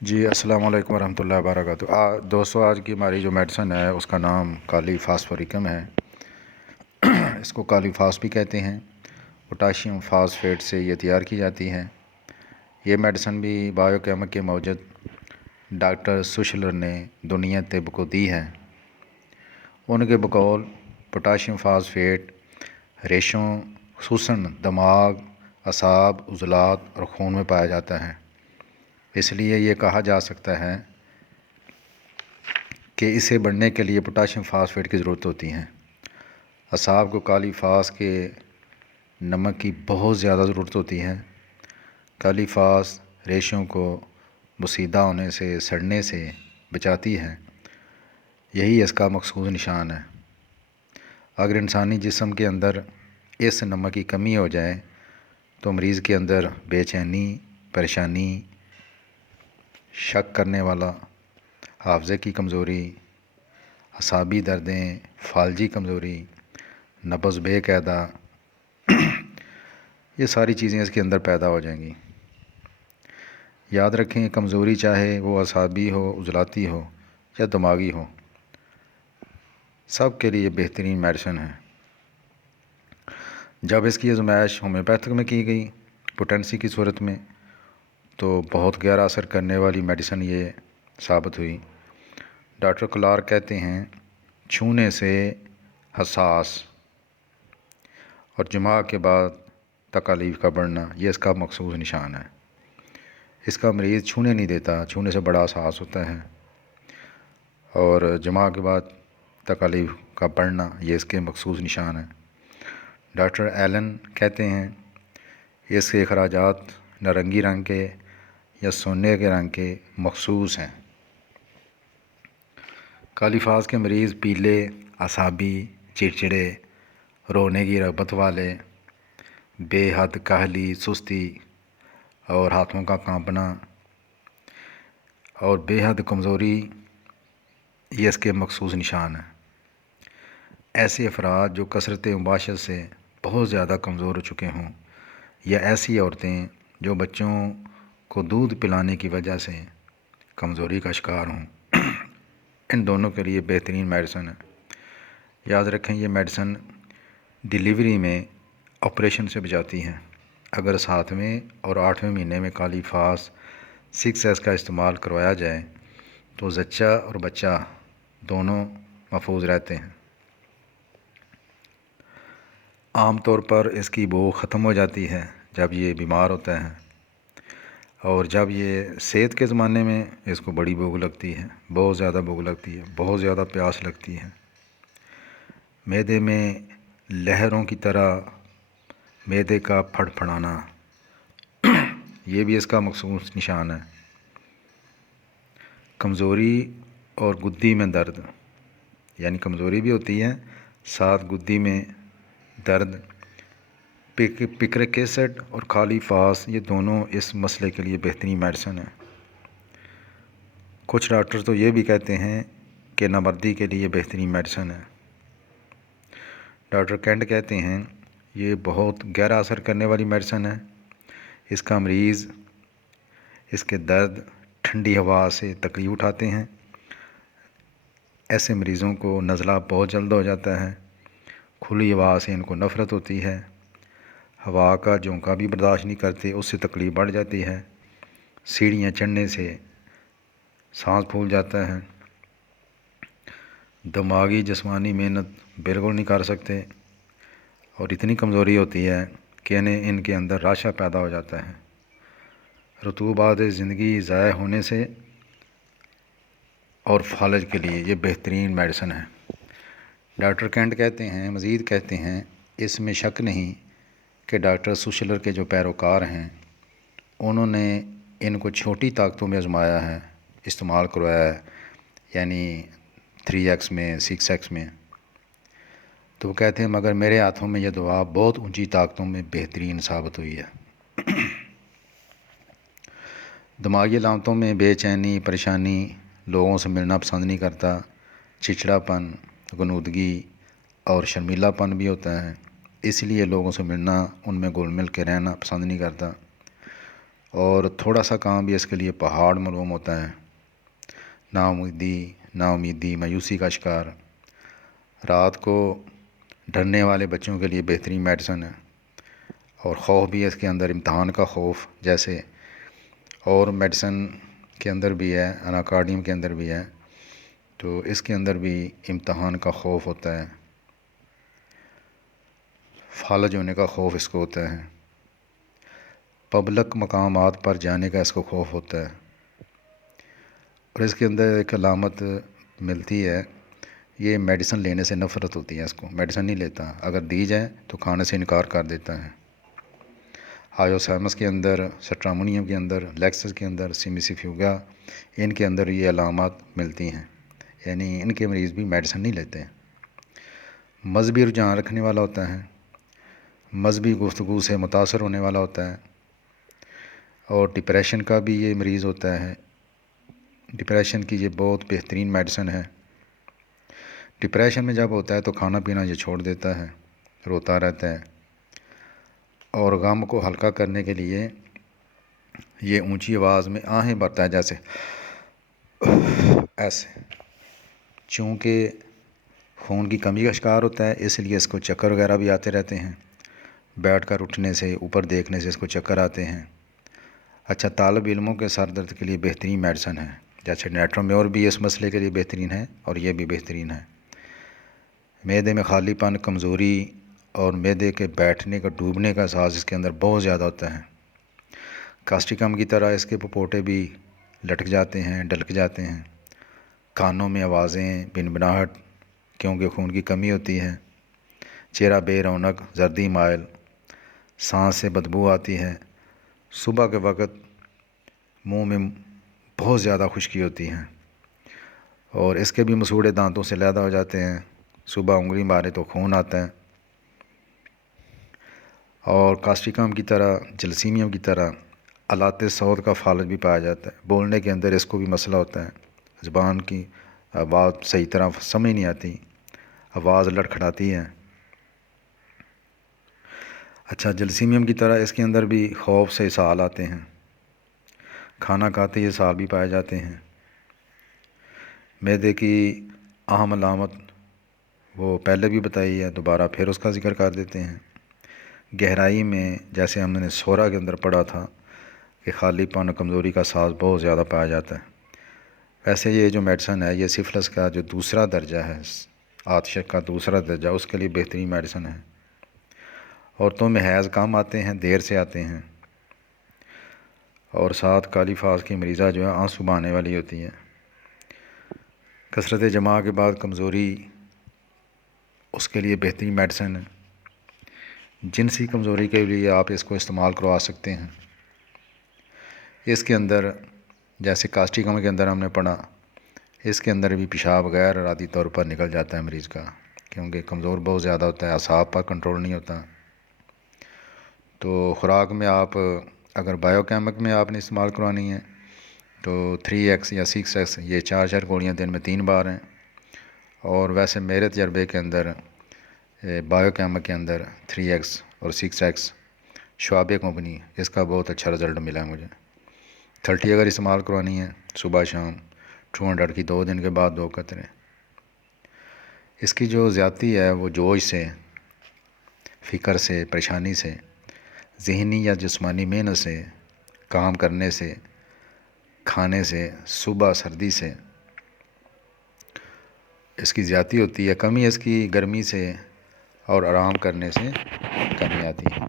جی السلام علیکم ورحمۃ اللہ وبرکاتہ۔ دوستو، آج کی ہماری جو میڈیسن ہے اس کا نام کالی فاسفورکم ہے۔ اس کو کالی فاس بھی کہتے ہیں۔ پوٹاشیم فاسفیٹ سے یہ تیار کی جاتی ہے۔ یہ میڈیسن بھی بایو کیمک کے موجد ڈاکٹر سوشلر نے دنیا طب کو دی ہے۔ ان کے بقول پوٹاشیم فاسفیٹ ریشوں خصوصاً دماغ، اعصاب، عضلات اور خون میں پایا جاتا ہے۔ اس لیے یہ کہا جا سکتا ہے کہ اسے بڑھنے کے لیے پوٹاشیم فاسفیٹ کی ضرورت ہوتی ہے۔ اعصاب کو کالی فاس کے نمک کی بہت زیادہ ضرورت ہوتی ہے۔ کالی فاس ریشوں کو بسیدہ ہونے سے، سڑنے سے بچاتی ہے۔ یہی اس کا مخصوص نشان ہے۔ اگر انسانی جسم کے اندر اس نمک کی کمی ہو جائے تو مریض کے اندر بے چینی، پریشانی، شک کرنے والا، حافظے کی کمزوری، اعصابی دردیں، فالجی کمزوری، نبض بے قاعدہ، یہ ساری چیزیں اس کے اندر پیدا ہو جائیں گی۔ یاد رکھیں، کمزوری چاہے وہ اعصابی ہو، عضلاتی ہو یا دماغی ہو، سب کے لیے بہترین میڈیسن ہے۔ جب اس کی آزمائش ہومیوپیتھک میں کی گئی پوٹینسی کی صورت میں تو بہت گہرا اثر کرنے والی میڈیسن یہ ثابت ہوئی۔ ڈاکٹر کلارک کہتے ہیں، چھونے سے حساس اور جماع کے بعد تکالیف کا بڑھنا یہ اس کا مخصوص نشان ہے۔ اس کا مریض چھونے نہیں دیتا، چھونے سے بڑا حساس ہوتا ہے، اور جماع کے بعد تکالیف کا بڑھنا یہ اس کے مخصوص نشان ہے۔ ڈاکٹر ایلن کہتے ہیں، اس کے اخراجات نارنگی رنگ کے یا سونے کے رنگ کے مخصوص ہیں۔ کالی فاس کے مریض پیلے، اعصابی، چڑچڑے، رونے کی رغبت والے، بے حد کاہلی، سستی اور ہاتھوں کا کانپنا اور بے حد کمزوری یہ اس کے مخصوص نشان ہیں۔ ایسے افراد جو کثرت مباشرت سے بہت زیادہ کمزور ہو چکے ہوں، یا ایسی عورتیں جو بچوں کو دودھ پلانے کی وجہ سے کمزوری کا شکار ہوں، ان دونوں کے لیے بہترین میڈیسن ہے۔ یاد رکھیں، یہ میڈیسن ڈیلیوری میں آپریشن سے بچاتی ہیں۔ اگر 7ویں اور 8ویں مہینے میں کالی فاس 6S کا استعمال کروایا جائے تو زچہ اور بچہ دونوں محفوظ رہتے ہیں۔ عام طور پر اس کی بو ختم ہو جاتی ہے جب یہ بیمار ہوتا ہے، اور جب یہ صحت کے زمانے میں اس کو بڑی بھوک لگتی ہے، بہت زیادہ بھوک لگتی ہے، بہت زیادہ پیاس لگتی ہے۔ معدے میں لہروں کی طرح معدے کا پھڑپھڑانا یہ بھی اس کا مخصوص نشان ہے۔ کمزوری اور گدی میں درد، یعنی کمزوری بھی ہوتی ہے، ساتھ گدی میں درد، پکرک ایسڈ اور کالی فاس یہ دونوں اس مسئلے کے لیے بہترین میڈیسن ہیں۔ کچھ ڈاکٹر تو یہ بھی کہتے ہیں کہ نامردی کے لیے بہترین میڈیسن ہے۔ ڈاکٹر کینٹ کہتے ہیں، یہ بہت گہرا اثر کرنے والی میڈیسن ہے۔ اس کا مریض اس کے درد ٹھنڈی ہوا سے تکلیف اٹھاتے ہیں۔ ایسے مریضوں کو نزلہ بہت جلد ہو جاتا ہے، کھلی ہوا سے ان کو نفرت ہوتی ہے، ہوا کا جھونکا بھی برداشت نہیں کرتے، اس سے تکلیف بڑھ جاتی ہے، سیڑھیاں چڑھنے سے سانس پھول جاتا ہے، دماغی جسمانی محنت بالکل نہیں کر سکتے، اور اتنی کمزوری ہوتی ہے کہ ان کے اندر راشا پیدا ہو جاتا ہے۔ رطوبات زندگی ضائع ہونے سے اور فالج کے لیے یہ بہترین میڈیسن ہے۔ ڈاکٹر کینٹ کہتے ہیں، مزید کہتے ہیں، اس میں شک نہیں کہ ڈاکٹر سوشلر کے جو پیروکار ہیں انہوں نے ان کو چھوٹی طاقتوں میں آزمایا ہے، استعمال کروایا ہے، یعنی 3X میں، 6X میں۔ تو وہ کہتے ہیں، مگر میرے ہاتھوں میں یہ دوا بہت اونچی طاقتوں میں بہترین ثابت ہوئی ہے۔ دماغی علامتوں میں بے چینی، پریشانی، لوگوں سے ملنا پسند نہیں کرتا، چڑچڑاپن، غنودگی اور شرمیلا پن بھی ہوتا ہے، اس لیے لوگوں سے ملنا، ان میں گھل مل کے رہنا پسند نہیں کرتا، اور تھوڑا سا کام بھی اس کے لیے پہاڑ معلوم ہوتا ہے۔ ناامیدی مایوسی کا شکار، رات کو ڈرنے والے بچوں کے لیے بہترین میڈیسن ہے۔ اور خوف بھی ہے اس کے اندر، امتحان کا خوف، جیسے اور میڈیسن کے اندر بھی ہے، اناکارڈیم کے اندر بھی ہے، تو اس کے اندر بھی امتحان کا خوف ہوتا ہے، فالج ہونے کا خوف اس کو ہوتا ہے، پبلک مقامات پر جانے کا اس کو خوف ہوتا ہے۔ اور اس کے اندر ایک علامت ملتی ہے، یہ میڈیسن لینے سے نفرت ہوتی ہے، اس کو میڈیسن نہیں لیتا، اگر دی جائے تو کھانے سے انکار کر دیتا ہے۔ آیوسیمس کے اندر، سٹرامونیم کے اندر، لیکسس کے اندر، سیمیسیفیوگا، ان کے اندر یہ علامات ملتی ہیں، یعنی ان کے مریض بھی میڈیسن نہیں لیتے ہیں۔ مذہبی رجحان رکھنے والا ہوتا ہے، مذہبی گفتگو سے متاثر ہونے والا ہوتا ہے، اور ڈپریشن کا بھی یہ مریض ہوتا ہے۔ ڈپریشن کی یہ بہت بہترین میڈیسن ہے۔ ڈپریشن میں جب ہوتا ہے تو کھانا پینا یہ چھوڑ دیتا ہے، روتا رہتا ہے، اور غم کو ہلکا کرنے کے لیے یہ اونچی آواز میں آہیں بھرتا ہے، جیسے ایسے، چونکہ خون کی کمی کا شکار ہوتا ہے، اس لیے اس کو چکر وغیرہ بھی آتے رہتے ہیں، بیٹھ کر اٹھنے سے، اوپر دیکھنے سے اس کو چکر آتے ہیں۔ اچھا، طالب علموں کے سر درد کے لیے بہترین میڈیسن ہے، جیسے نیٹرومیور بھی اس مسئلے کے لیے بہترین ہے، اور یہ بھی بہترین ہے۔ معدے میں خالی پن، کمزوری اور معدے کے بیٹھنے کا ڈوبنے کا احساس اس کے اندر بہت زیادہ ہوتا ہے۔ کاسٹیکم کی طرح اس کے پپوٹے بھی لٹک جاتے ہیں، ڈلک جاتے ہیں، کانوں میں آوازیں، بنبناہٹ، کیونکہ خون کی کمی ہوتی ہے، چہرہ بے رونق، زردی مائل، سانس سے بدبو آتی ہے، صبح کے وقت منہ میں بہت زیادہ خشکی ہوتی ہے، اور اس کے بھی مسوڑے دانتوں سے علیحدہ ہو جاتے ہیں، صبح انگلی مارے تو خون آتا ہے۔ اور کاسٹیکم کی طرح، جلسیمیم کی طرح آلات صوت کا فالج بھی پایا جاتا ہے، بولنے کے اندر اس کو بھی مسئلہ ہوتا ہے، زبان کی آواز صحیح طرح سمجھ نہیں آتی، آواز لڑکھڑاتی ہے۔ اچھا، جلسیمیم کی طرح اس کے اندر بھی خوف سے اسہال آتے ہیں، کھانا کھاتے ہی اسہال بھی پائے جاتے ہیں۔ معدے کی اہم علامت وہ پہلے بھی بتائی ہے، دوبارہ پھر اس کا ذکر کر دیتے ہیں۔ گہرائی میں، جیسے ہم نے سورا کے اندر پڑھا تھا کہ خالی پن، کمزوری کا احساس بہت زیادہ پایا جاتا ہے۔ ویسے یہ جو میڈیسن ہے، یہ سفلس کا جو دوسرا درجہ ہے، آتشک کا دوسرا درجہ، اس کے لیے بہترین میڈیسن ہے۔ عورتوں میں حیض کم آتے ہیں، دیر سے آتے ہیں، اور ساتھ کالی فاس کی مریضہ جو ہے آنسو بہانے والی ہوتی ہے۔ کثرت جماع کے بعد کمزوری، اس کے لیے بہترین میڈیسن ہے۔ جنسی کمزوری کے لیے آپ اس کو استعمال کروا سکتے ہیں۔ اس کے اندر، جیسے کاسٹیکم کے اندر ہم نے پڑھا، اس کے اندر بھی پیشاب غیر ارادی طور پر نکل جاتا ہے مریض کا، کیونکہ کمزور بہت زیادہ ہوتا ہے، اعصاب پر کنٹرول نہیں ہوتا۔ تو خوراک میں آپ اگر بایو کیمک میں آپ نے استعمال کروانی ہے تو 3X یا 6X، یہ 4 گولیاں دن میں 3 بار ہیں۔ اور ویسے میرے تجربے کے اندر بایو کیمک کے اندر 3X اور 6X شعبے کمپنی، اس کا بہت اچھا رزلٹ ملا ہے مجھے۔ 30 اگر استعمال کروانی ہے صبح شام، 200 کی 2 دن کے بعد 2 قطرے۔ اس کی جو زیادتی ہے وہ جوش سے، فکر سے، پریشانی سے، ذہنی یا جسمانی محنت سے، کام کرنے سے، کھانے سے، صبح سردی سے اس کی زیادتی ہوتی ہے۔ کمی اس کی گرمی سے اور آرام کرنے سے کمی آتی ہے۔